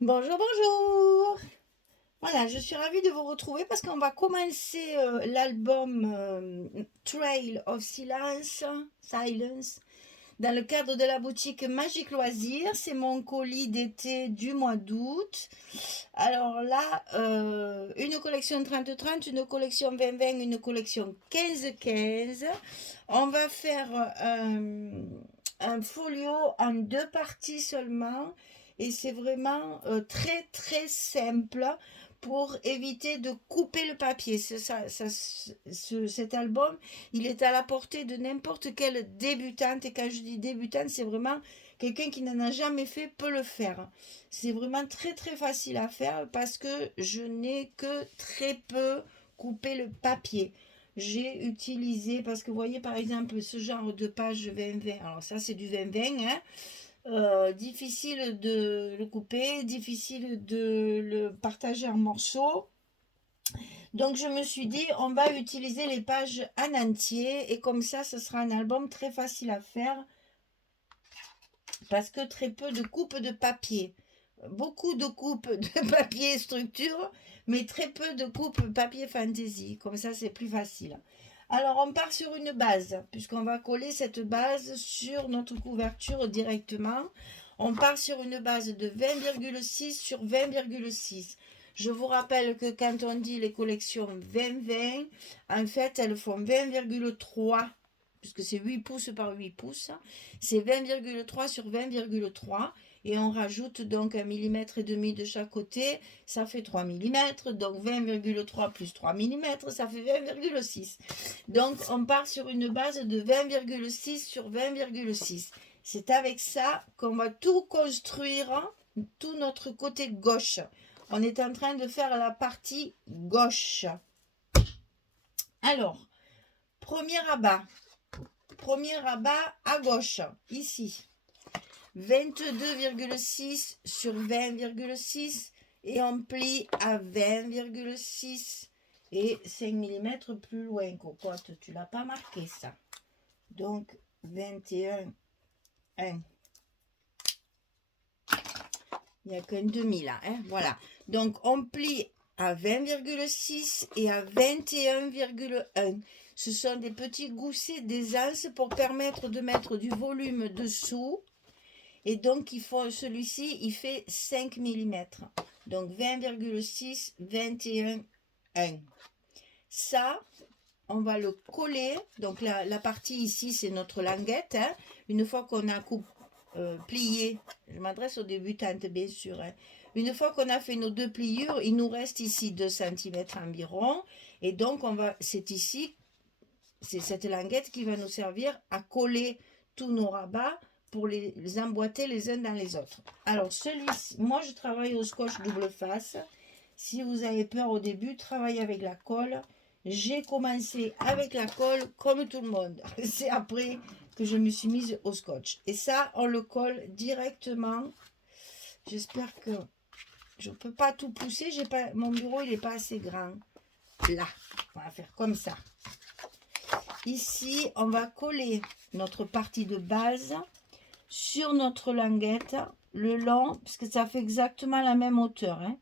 Bonjour, bonjour. Voilà, je suis ravie de vous retrouver parce qu'on va commencer l'album Trail of Silence dans le cadre de la boutique Magique Loisirs. C'est mon colis d'été du mois d'août. Alors là, une collection 30-30, une collection 20-20, une collection 15-15. On va faire un folio en deux parties seulement et c'est vraiment très très simple pour éviter de couper le papier. Cet album, il est à la portée de n'importe quelle débutante, et quand je dis débutante, c'est vraiment quelqu'un qui n'en a jamais fait peut le faire. C'est vraiment très très facile à faire parce que je n'ai que très peu coupé le papier. J'ai utilisé, parce que vous voyez par exemple ce genre de page 20-20, alors ça c'est du 20-20, hein, difficile de le couper, difficile de le partager en morceaux. Donc je me suis dit, on va utiliser les pages en entier et comme ça, ce sera un album très facile à faire parce que très peu de coupes de papier. Beaucoup de coupes de papier structure, mais très peu de coupes papier fantaisie. Comme ça, c'est plus facile. Alors, on part sur une base, puisqu'on va coller cette base sur notre couverture directement. On part sur une base de 20,6 sur 20,6. Je vous rappelle que quand on dit les collections 20-20, en fait, elles font 20,3 puisque c'est 8 pouces par 8 pouces, c'est 20,3 sur 20,3 et on rajoute donc 1,5 mm de chaque côté, ça fait 3 mm, donc 20,3 plus 3 mm, ça fait 20,6. Donc on part sur une base de 20,6 sur 20,6. C'est avec ça qu'on va tout construire, tout notre côté gauche. On est en train de faire la partie gauche. Alors, premier rabat. Premier rabat à gauche, ici. 22,6 sur 20,6 et on plie à 20,6 et 5 mm plus loin. Cocotte, tu l'as pas marqué ça. Donc 21, 1. Il n'y a qu'un demi là. Hein? Voilà. Donc on plie à 20,6 et à 21,1. Ce sont des petits goussets d'aisance pour permettre de mettre du volume dessous. Et donc, celui-ci, il fait 5 mm. Donc, 20,6, 21, 1. Ça, on va le coller. Donc, la partie ici, c'est notre languette. Hein. Une fois qu'on a plié, je m'adresse aux débutantes, bien sûr. Hein. Une fois qu'on a fait nos deux pliures, il nous reste ici 2 cm environ. Et donc, c'est ici, c'est cette languette qui va nous servir à coller tous nos rabats pour les emboîter les uns dans les autres. Alors celui-ci, moi je travaille au scotch double face. Si vous avez peur au début, travaillez avec la colle. J'ai commencé avec la colle comme tout le monde. C'est après que je me suis mise au scotch. Et ça, on le colle directement. J'espère que je ne peux pas tout pousser. Mon bureau, il n'est pas assez grand. Là, on va faire comme ça. Ici, on va coller notre partie de base sur notre languette le long, parce que ça fait exactement la même hauteur, hein,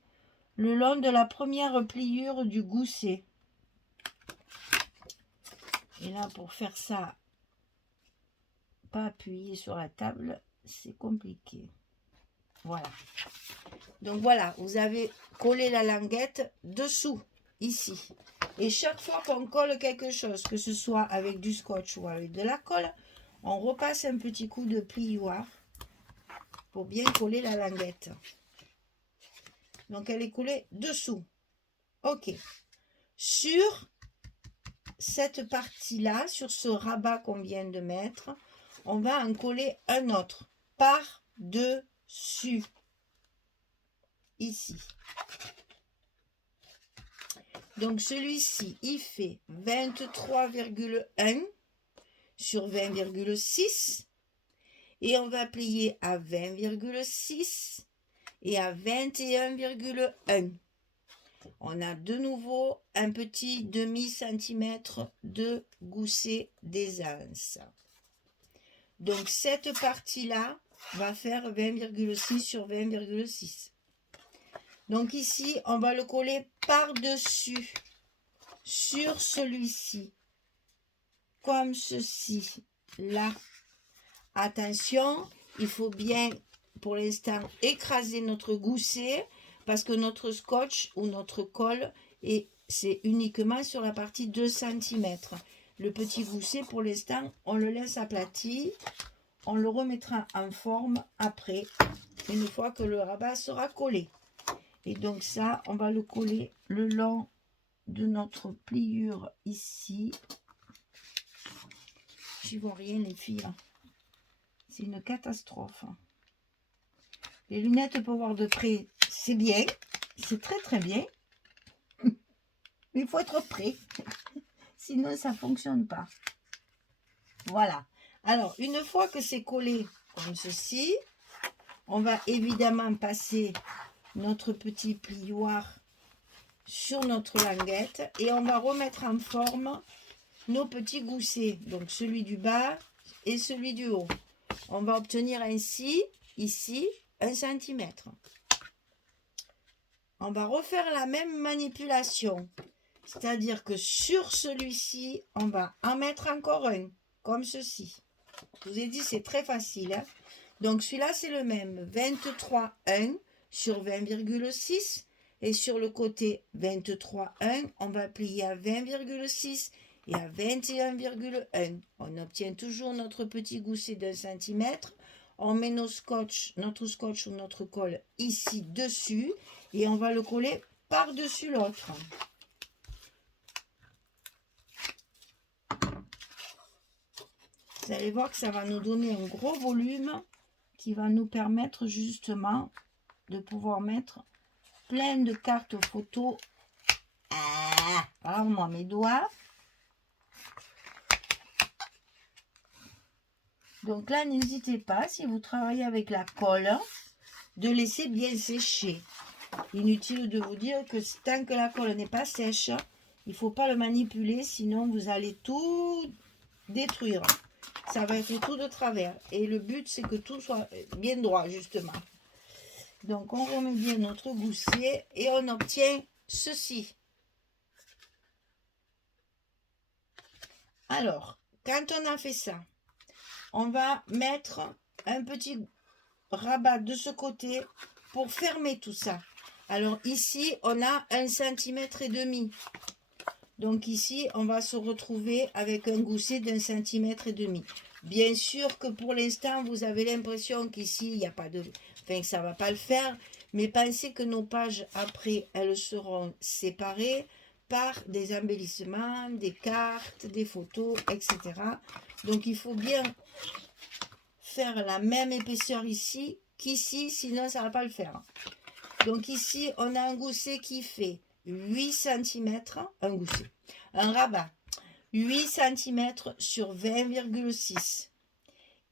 le long de la première pliure du gousset. Et là, pour faire ça, pas appuyer sur la table, c'est compliqué. Voilà. Donc voilà, vous avez collé la languette dessous, ici. Et chaque fois qu'on colle quelque chose, que ce soit avec du scotch ou avec de la colle, on repasse un petit coup de plioir pour bien coller la languette. Donc elle est collée dessous. Ok. Sur cette partie-là, sur ce rabat qu'on vient de mettre, on va en coller un autre par-dessus. Ici. Donc celui-ci, il fait 23,1 sur 20,6 et on va plier à 20,6 et à 21,1. On a de nouveau un petit demi-centimètre de gousset d'aisance. Donc cette partie-là va faire 20,6 sur 20,6. Donc ici, on va le coller par-dessus, sur celui-ci, comme ceci, là. Attention, il faut bien, pour l'instant, écraser notre gousset, parce que notre scotch ou notre colle, c'est uniquement sur la partie 2 cm. Le petit gousset, pour l'instant, on le laisse aplati. On le remettra en forme après, une fois que le rabat sera collé. Et donc ça, on va le coller le long de notre pliure ici. J'y vois rien les filles. C'est une catastrophe. Les lunettes pour voir de près, c'est bien. C'est très très bien. Mais il faut être prêt. Sinon, ça ne fonctionne pas. Voilà. Alors, une fois que c'est collé comme ceci, on va évidemment passer notre petit plioir sur notre languette et on va remettre en forme nos petits goussets, donc celui du bas et celui du haut. On va obtenir ainsi, ici, 1 cm. On va refaire la même manipulation, c'est-à-dire que sur celui-ci, on va en mettre encore un, comme ceci. Je vous ai dit, c'est très facile, hein. Donc celui-là, c'est le même, 23,1 sur 20,6. Et sur le côté 23,1, on va plier à 20,6 et à 21,1. On obtient toujours notre petit gousset d'1 cm. On met notre scotch ou notre colle ici dessus et on va le coller par-dessus l'autre. Vous allez voir que ça va nous donner un gros volume qui va nous permettre justement de pouvoir mettre plein de cartes photos. Alors moi, mes doigts. Donc là, n'hésitez pas, si vous travaillez avec la colle, de laisser bien sécher. Inutile de vous dire que tant que la colle n'est pas sèche, il ne faut pas le manipuler, sinon vous allez tout détruire. Ça va être tout de travers. Et le but, c'est que tout soit bien droit, justement. Donc, on remet bien notre gousset et on obtient ceci. Alors, quand on a fait ça, on va mettre un petit rabat de ce côté pour fermer tout ça. Alors ici, on a 1,5 cm. Donc ici, on va se retrouver avec un gousset d'1,5 cm. Bien sûr que pour l'instant, vous avez l'impression qu'ici, il n'y a pas de... Enfin, que ça ne va pas le faire. Mais pensez que nos pages, après, elles seront séparées par des embellissements, des cartes, des photos, etc. Donc, il faut bien faire la même épaisseur ici qu'ici, sinon, ça ne va pas le faire. Donc ici, on a un gousset qui fait 8 cm, un rabat, 8 cm sur 20,6.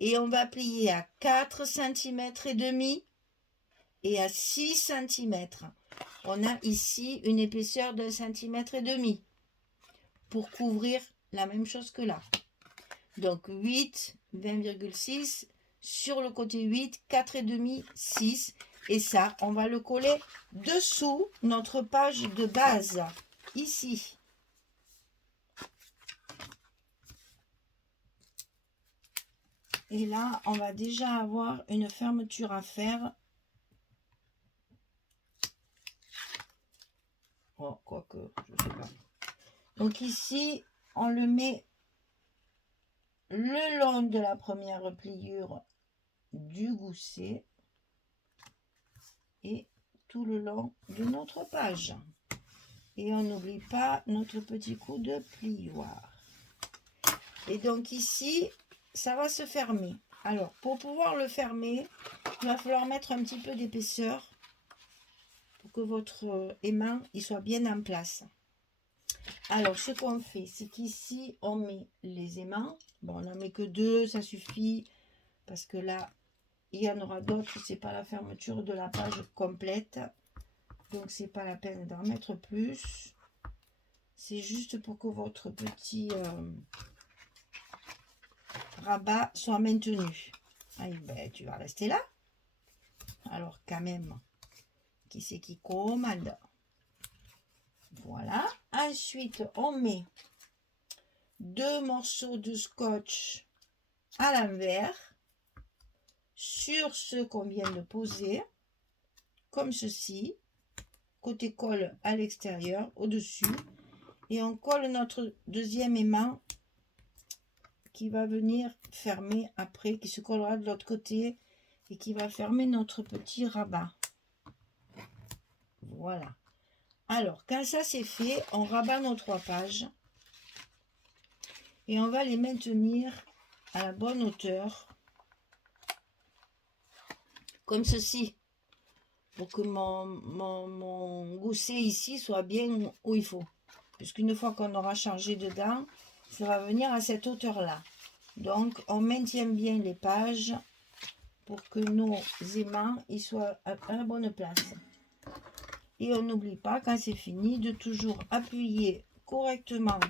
Et on va plier à 4 cm et demi et à 6 cm. On a ici une épaisseur d'1 cm et demi pour couvrir la même chose que là. Donc 8, 20,6 sur le côté 8, 4 et demi, 6. Et ça, on va le coller dessous notre page de base, ici. Et là, on va déjà avoir une fermeture à faire. Oh, quoique, je sais pas. Donc ici, on le met le long de la première pliure du gousset et tout le long de notre page. Et on n'oublie pas notre petit coup de plioir. Et donc ici, ça va se fermer. Alors, pour pouvoir le fermer, il va falloir mettre un petit peu d'épaisseur pour que votre aimant il soit bien en place. Alors, ce qu'on fait, c'est qu'ici, on met les aimants. Bon, on n'en met que 2, ça suffit. Parce que là, il y en aura d'autres. C'est pas la fermeture de la page complète. Donc, c'est pas la peine d'en mettre plus. C'est juste pour que votre petit rabat soit maintenu. Ah, ben, tu vas rester là. Alors, quand même, Qui c'est qui commande? Voilà. Ensuite, on met 2 morceaux de scotch à l'envers sur ceux qu'on vient de poser, comme ceci. Côté colle à l'extérieur, au-dessus. Et on colle notre deuxième aimant qui va venir fermer après, qui se collera de l'autre côté et qui va fermer notre petit rabat. Voilà. Alors, quand ça c'est fait, on rabat nos 3 pages et on va les maintenir à la bonne hauteur, comme ceci, pour que mon gousset ici soit bien où il faut. Puisqu'une fois qu'on aura chargé dedans, ça va venir à cette hauteur-là. Donc, on maintient bien les pages pour que nos aimants ils soient à la bonne place. Et on n'oublie pas, quand c'est fini, de toujours appuyer correctement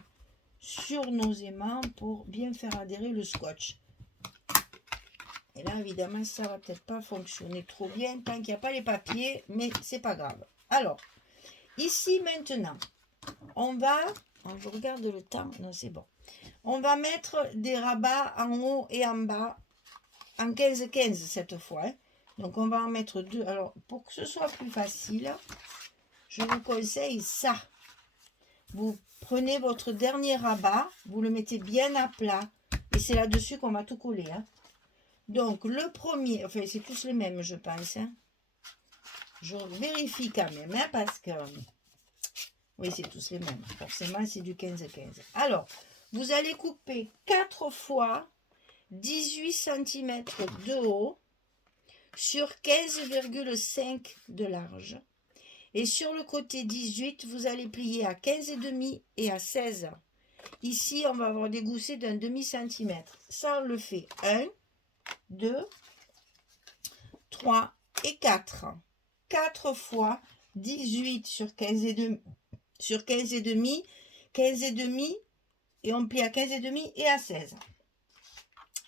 sur nos aimants pour bien faire adhérer le scotch. Et là, évidemment, ça va peut-être pas fonctionner trop bien tant qu'il n'y a pas les papiers, mais c'est pas grave. Alors, ici maintenant, je regarde le temps, non c'est bon. On va mettre des rabats en haut et en bas, en 15-15 cette fois. Hein. Donc on va en mettre 2. Alors, pour que ce soit plus facile, je vous conseille ça. Vous prenez votre dernier rabat, vous le mettez bien à plat. Et c'est là-dessus qu'on va tout coller. Hein. Donc le premier, enfin c'est tous les mêmes je pense. Hein. Je vérifie quand même, hein, parce que... Oui, c'est tous les mêmes. Forcément, c'est du 15-15. Alors, vous allez couper 4 fois 18 cm de haut sur 15,5 de large. Et sur le côté 18, vous allez plier à 15,5 et à 16. Ici, on va avoir des goussets d'un demi-centimètre. Ça, on le fait 1, 2, 3 et 4. 4 fois 18 sur 15,5. Sur 15,5, 15,5 et on plie à 15,5 et à 16.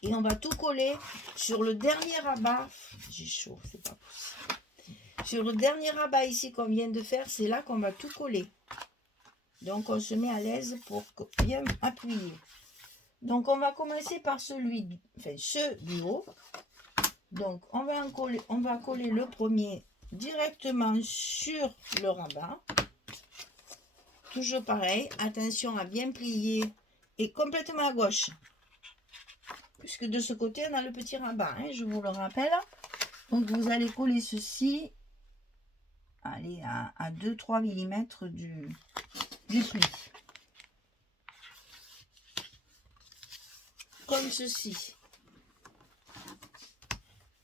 Et on va tout coller sur le dernier rabat. J'ai chaud, c'est pas possible. Sur le dernier rabat ici qu'on vient de faire, c'est là qu'on va tout coller. Donc on se met à l'aise pour bien appuyer. Donc on va commencer par ceux du haut. Donc on va coller le premier directement sur le rabat. Toujours pareil, attention à bien plier et complètement à gauche. Puisque de ce côté, on a le petit rabat, hein, je vous le rappelle. Donc vous allez coller ceci allez, à 2-3 mm du pli. Comme ceci.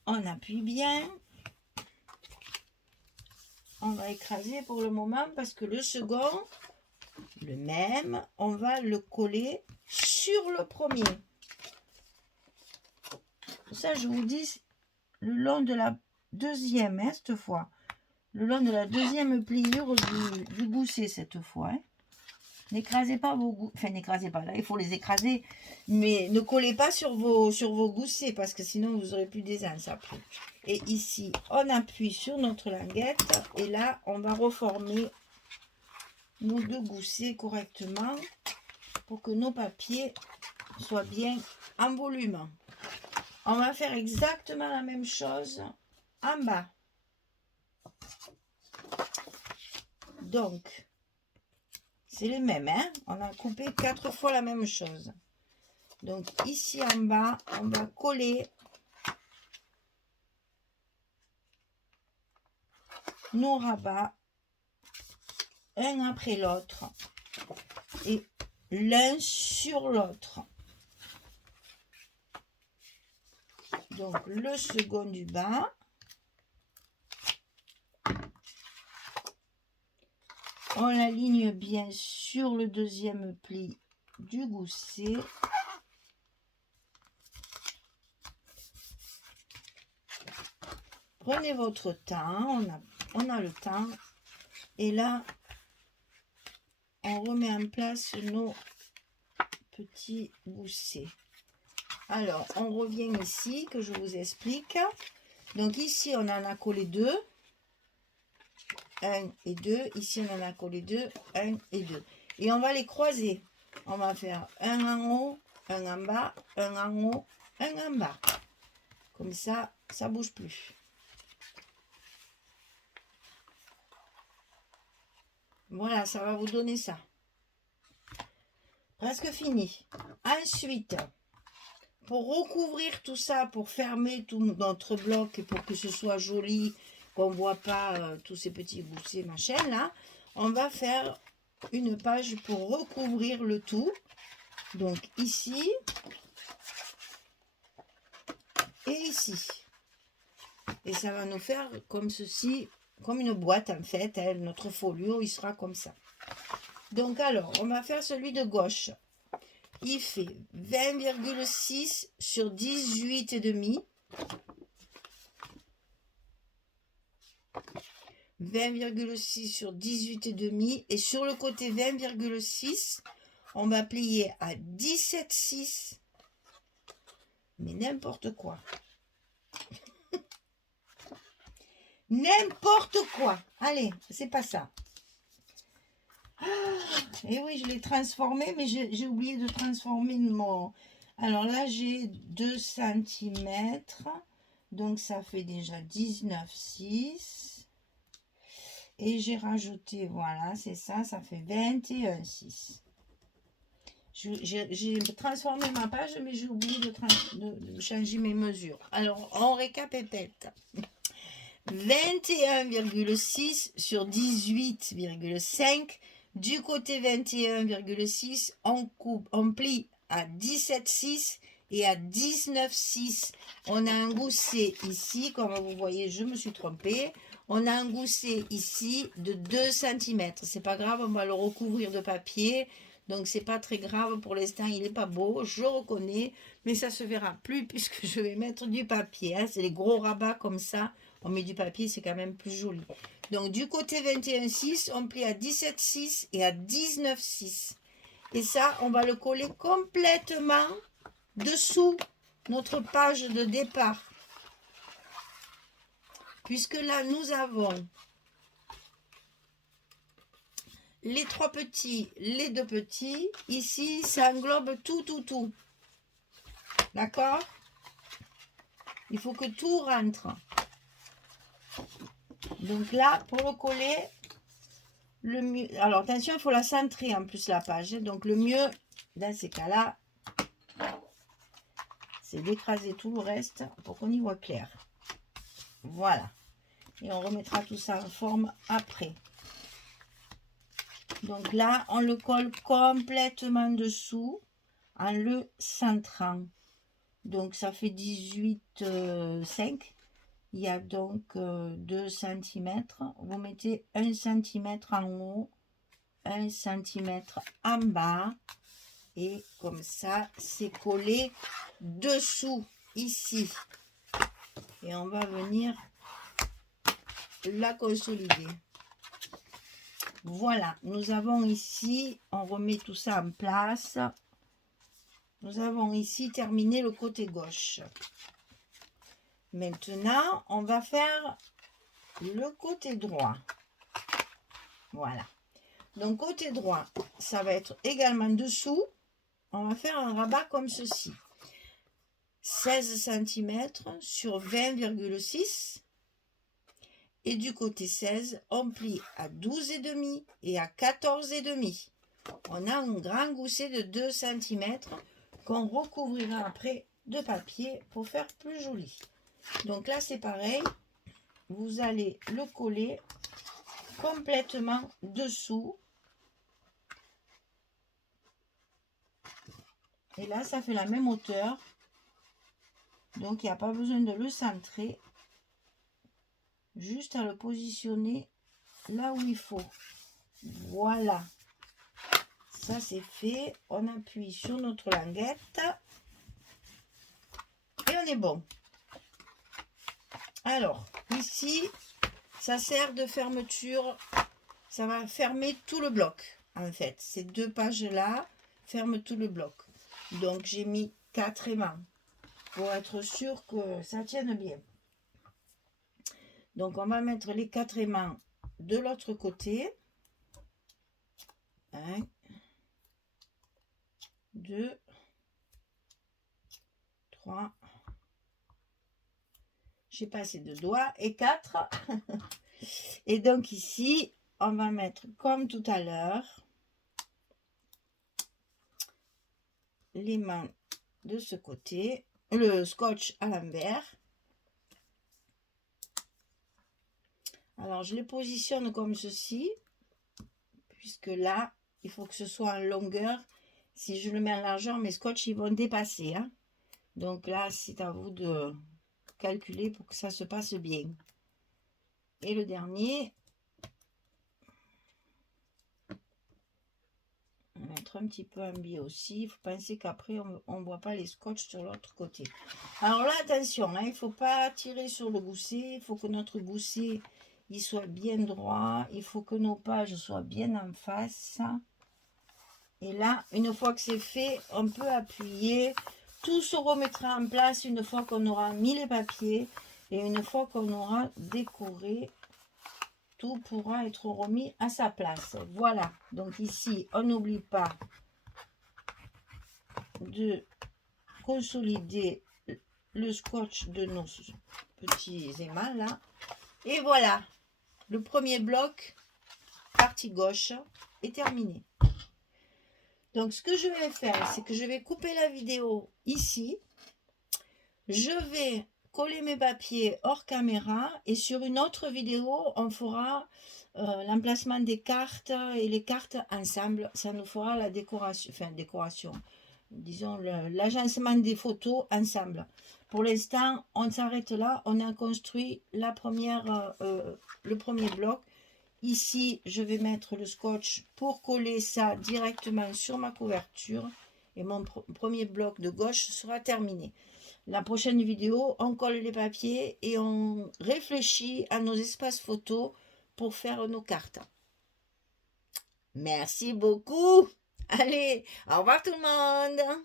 On appuie bien. On va écraser pour le moment parce que le second... Le même, on va le coller sur le premier. Ça, je vous dis, le long de la deuxième, hein, cette fois. Le long de la deuxième pliure du gousset, cette fois. Hein. N'écrasez pas vos goussets. Enfin, n'écrasez pas, là, il faut les écraser. Mais ne collez pas sur vos goussets, parce que sinon, vous aurez plus d'aisance après. Et ici, on appuie sur notre languette. Et là, on va reformer nos 2 goussets correctement pour que nos papiers soient bien en volume. On va faire exactement la même chose en bas. Donc, c'est les mêmes, hein? On a coupé 4 fois la même chose. Donc, ici en bas, on va coller nos rabats un après l'autre et l'un sur l'autre. Donc le second du bas, on l'aligne bien sur le deuxième pli du gousset. Prenez votre temps, on a le temps et là on remet en place nos petits goussets. Alors, on revient ici, que je vous explique. Donc ici, on en a collé 2. 1 et 2. Ici, on en a collé 2, 1 et 2. Et on va les croiser. On va faire un en haut, un en bas, un en haut, un en bas. Comme ça bouge plus. Voilà, ça va vous donner ça. Presque fini. Ensuite, pour recouvrir tout ça, pour fermer tout notre bloc et pour que ce soit joli, qu'on ne voit pas tous ces petits goussets, machin, là, on va faire une page pour recouvrir le tout. Donc ici et ici. Et ça va nous faire comme ceci, comme une boîte en fait. Hein, notre folio, il sera comme ça. Donc alors, on va faire celui de gauche. Il fait 20,6 sur 18,5. 20,6 sur 18,5. Et sur le côté 20,6, on va plier à 17,6. Mais n'importe quoi. N'importe quoi. Allez, c'est pas ça. Et oui, je l'ai transformé, mais j'ai oublié de transformer mon... Alors là, j'ai 2 cm. Donc, ça fait déjà 19,6. Et j'ai rajouté, voilà, c'est ça, ça fait 21,6. J'ai transformé ma page, mais j'ai oublié de changer mes mesures. Alors, on récapitule. 21,6 sur 18,5. Du côté 21,6, on plie à 17,6 et à 19,6. On a un gousset ici, comme vous voyez, je me suis trompée. On a un gousset ici de 2 cm. C'est pas grave, on va le recouvrir de papier. Donc, c'est pas très grave. Pour l'instant, il n'est pas beau, je reconnais. Mais ça se verra plus puisque je vais mettre du papier. Hein. C'est les gros rabats comme ça. On met du papier, c'est quand même plus joli. Donc, du côté 21,6, on plie à 17,6 et à 19,6. Et ça, on va le coller complètement dessous notre page de départ. Puisque là, nous avons les 3 petits, les 2 petits. Ici, ça englobe tout. D'accord? Il faut que tout rentre. Donc là, pour le coller, le mieux... Alors, attention, il faut la centrer en plus, la page. Donc, le mieux, dans ces cas-là, c'est d'écraser tout le reste pour qu'on y voit clair. Voilà. Et on remettra tout ça en forme après. Donc là, on le colle complètement dessous en le centrant. Donc, ça fait 18,5. Il y a donc 2 cm. Vous mettez 1 cm en haut, 1 cm en bas. Et comme ça, c'est collé dessous, ici. Et on va venir la consolider. Voilà, nous avons ici, on remet tout ça en place. Nous avons ici terminé le côté gauche. Maintenant, on va faire le côté droit. Voilà. Donc, côté droit, ça va être également dessous. On va faire un rabat comme ceci. 16 cm sur 20,6. Et du côté 16, on plie à 12,5 et à 14,5. On a un grand gousset de 2 cm qu'on recouvrira après de papier pour faire plus joli. Donc là, c'est pareil. Vous allez le coller complètement dessous. Et là, ça fait la même hauteur. Donc, il n'y a pas besoin de le centrer. Juste à le positionner là où il faut. Voilà. Ça, c'est fait. On appuie sur notre languette. Et on est bon. Alors, ici, ça sert de fermeture. Ça va fermer tout le bloc, en fait. Ces 2 pages-là ferment tout le bloc. Donc, j'ai mis 4 aimants pour être sûr que ça tienne bien. Donc, on va mettre les 4 aimants de l'autre côté. 1, 2, 3. J'ai pas assez de doigts. Et 4. Et donc ici, on va mettre comme tout à l'heure les mains de ce côté, le scotch à l'envers. Alors je les positionne comme ceci, puisque là il faut que ce soit en longueur. Si je le mets en largeur, mes scotch ils vont dépasser, hein. Donc là c'est à vous de calculer pour que ça se passe bien. Et le dernier, on va mettre un petit peu en biais aussi. Il faut penser qu'après on ne voit pas les scotch sur l'autre côté. Alors là attention, hein, il ne faut pas tirer sur le gousset. Il faut que notre gousset il soit bien droit. Il faut que nos pages soient bien en face. Et là, une fois que c'est fait, on peut appuyer. Tout se remettra en place une fois qu'on aura mis les papiers et une fois qu'on aura décoré. Tout pourra être remis à sa place. Voilà. Donc ici, on n'oublie pas de consolider le scotch de nos petits aimants là. Et voilà. Le premier bloc, partie gauche, est terminé. Donc ce que je vais faire, c'est que je vais couper la vidéo ici. Je vais coller mes papiers hors caméra et sur une autre vidéo, on fera l'emplacement des cartes et les cartes ensemble. Ça nous fera la décoration, enfin décoration, disons l'agencement des photos ensemble. Pour l'instant, on s'arrête là. On a construit la première, le premier bloc. Ici, je vais mettre le scotch pour coller ça directement sur ma couverture. Et mon premier bloc de gauche sera terminé. La prochaine vidéo, on colle les papiers et on réfléchit à nos espaces photos pour faire nos cartes. Merci beaucoup. Allez, au revoir tout le monde.